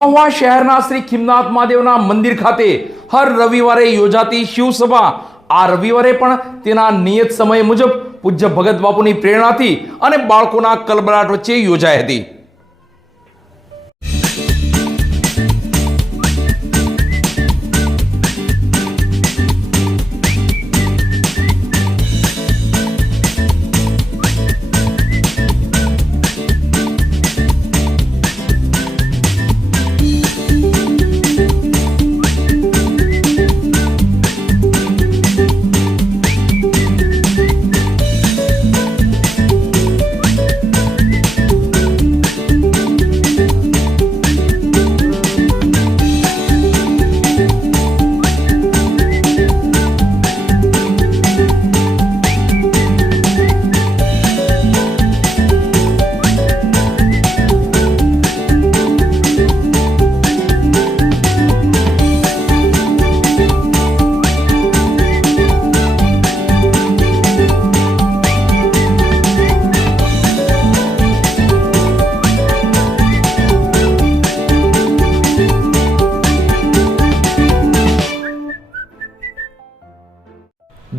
મહુવા શહેરના શ્રી ખિમનાથ મહાદેવના મંદિર ખાતે હર રવિવારે યોજાતી શિવસભા. આ રવિવારે પણ તેના નિયત સમય મુજબ પૂજ્ય ભગત બાપુની પ્રેરણાથી અને બાળકોના કલબલાટ વચ્ચે યોજાઈ હતી.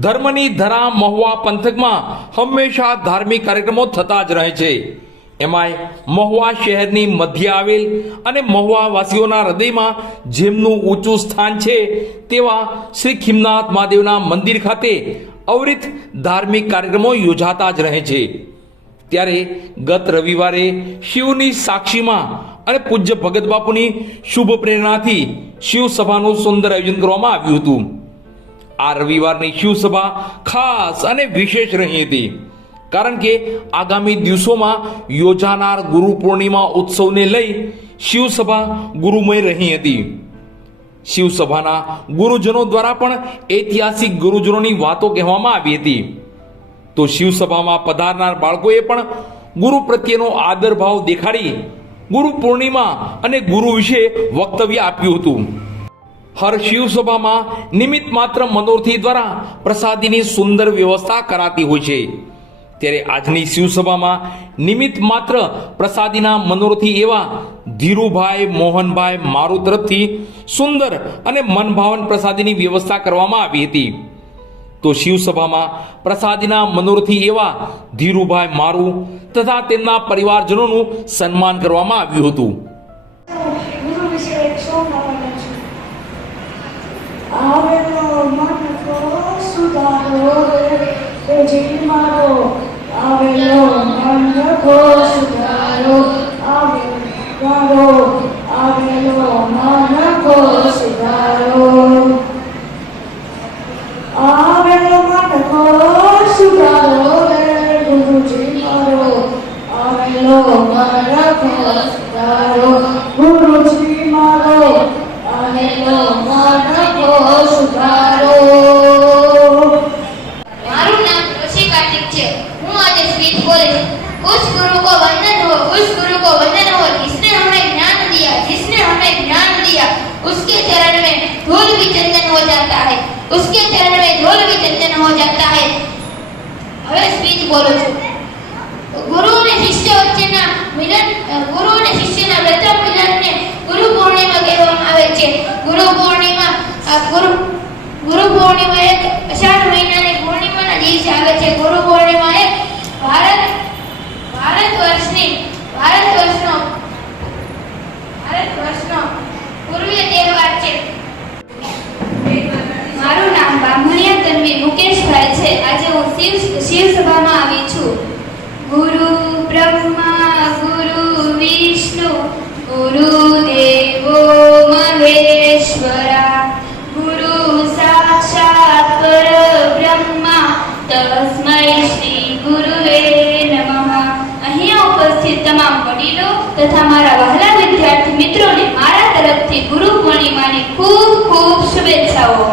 ધર્મની ધરા મહુવા પંથકમાં હંમેશા ધાર્મિક કાર્યક્રમો થતા જ રહે છે. એમાંય મહુવા શહેરની મધ્ય આવેલ અને મહુવા વાસીઓના હૃદયમાં જેમનું ઊંચું સ્થાન છે તેવા શ્રી ખિમનાથ મહાદેવના મંદિર ખાતે અવરિત ધાર્મિક કાર્યક્રમો યોજાતા જ રહે છે. ત્યારે ગત રવિવારે શિવની સાક્ષીમાં અને પૂજ્ય ભગત બાપુની શુભ પ્રેરણાથી શિવ સભાનું સુંદર આયોજન કરવામાં આવ્યું હતું. આ રવિવારની શિવસભા ખાસ અને વિશેષ રહી હતી. કારણ કે આગામી દિવસોમાં યોજાનાર ગુરુ પૂર્ણિમા ઉત્સવને લઈ શિવસભા ગુરુમય રહી હતી. શિવસભાના ગુરુજનો દ્વારા પણ ઐતિહાસિક ગુરુજનોની વાતો કહેવામાં આવી હતી. તો શિવસભામાં પધારનાર બાળકોએ પણ ગુરુ પ્રત્યેનો આદર ભાવ દેખાડી ગુરુ પૂર્ણિમા અને ગુરુ વિશે વક્તવ્ય આપ્યું હતું. હર શિવસભામાં નિમિત્ત માત્ર મનોરથી દ્વારા પ્રસાદીની સુંદર વ્યવસ્થા કરાતી હોય છે. ત્યારે આજની શિવસભામાં નિમિત્ત માત્ર પ્રસાદીના મનોરથી એવા ધીરુભાઈ, મોહનભાઈ મારુ તરફથી સુંદર અને મનભાવન પ્રસાદીની વ્યવસ્થા કરવામાં આવી હતી. તો શિવસભામાં પ્રસાદીના મનોરથી એવા ધીરુભાઈ મારુ તથા તેમના પરિવારજનોનું સન્માન કરવામાં આવ્યું હતું ગુરુ વિશે એક સોંગ ગાવાના છું આવેલો મન કો સુધારો રે જી મારો આવેલો મન उसके चरण में धूल भी चंदन हो जाता है હવે સ્પીચ બોલું છું ગુરુ અને શિષ્ય વચ્ચેના મિલન અ, ગુરુ ગુરુ મહેશ્વરા ગુરુ સાક્ષાત પરબ્રહ્મા અહીંયા ઉપસ્થિત તમામ વડીલો તથા મારા વહાલા વિદ્યાર્થી મિત્રોને મારા તરફથી ગુરુ પૂર્ણિમાની ખૂબ ખૂબ શુભેચ્છાઓ.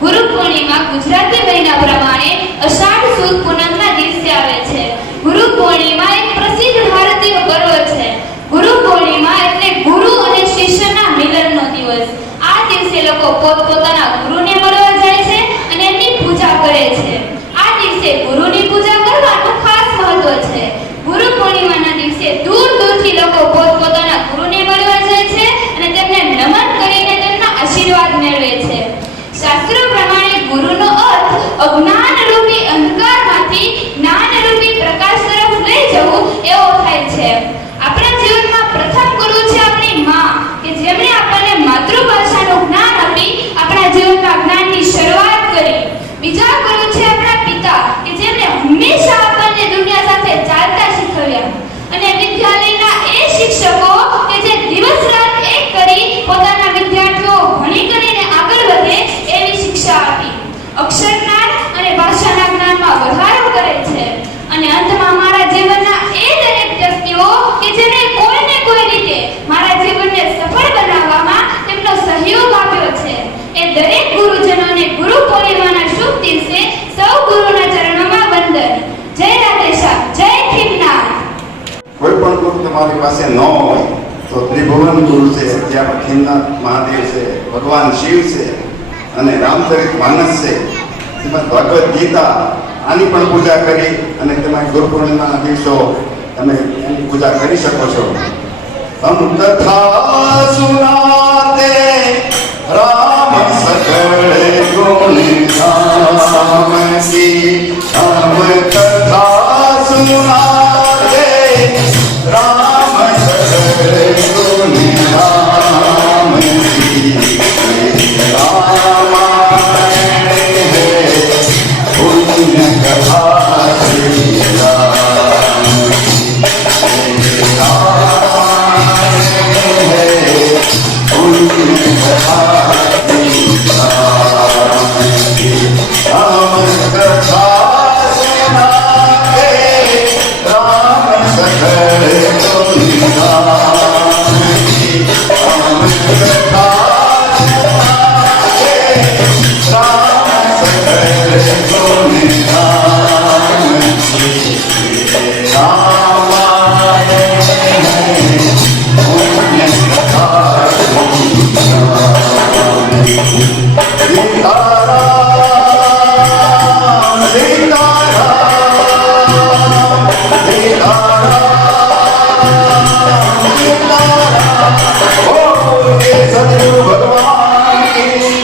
ગુરુ પૂર્ણિમા ગુજરાતી મહિના પ્રમાણે અષાઢ સુદ પૂનમના દિવસે આવે છે ગુરુ પૂર્ણિમા એક પ્રસિદ્ધ ભારતીય પર્વ છે ગુરુ પૂર્ણિમા એટલે ગુરુ અને શિષ્યના મિલનનો દિવસ આ દિવસે લોકો પોતપોતાના ગુરુને મળવા જાય છે અને એમની પૂજા કરે છે આ દિવસે ગુરુની પૂજા કરવાનું ખાસ મહત્વ છે ગુરુ પૂર્ણિમાના દિવસે દૂર દૂરથી લોકો પોતપોતાના ગુરુને મળવા જાય છે અને ખીમનાથ મહાદેવ છે, ભગવાન શિવ છે અને રામચરિત માનસ છે. તેમાં ભગવદ્ ગીતા, આની પણ પૂજા કરી અને તેમાં ગુરુ પૂર્ણિમાના દિવસો તમે એની પૂજા કરી શકો છો. હમ કથા સુનાતે રામ સકળે ગુણ ભગવાન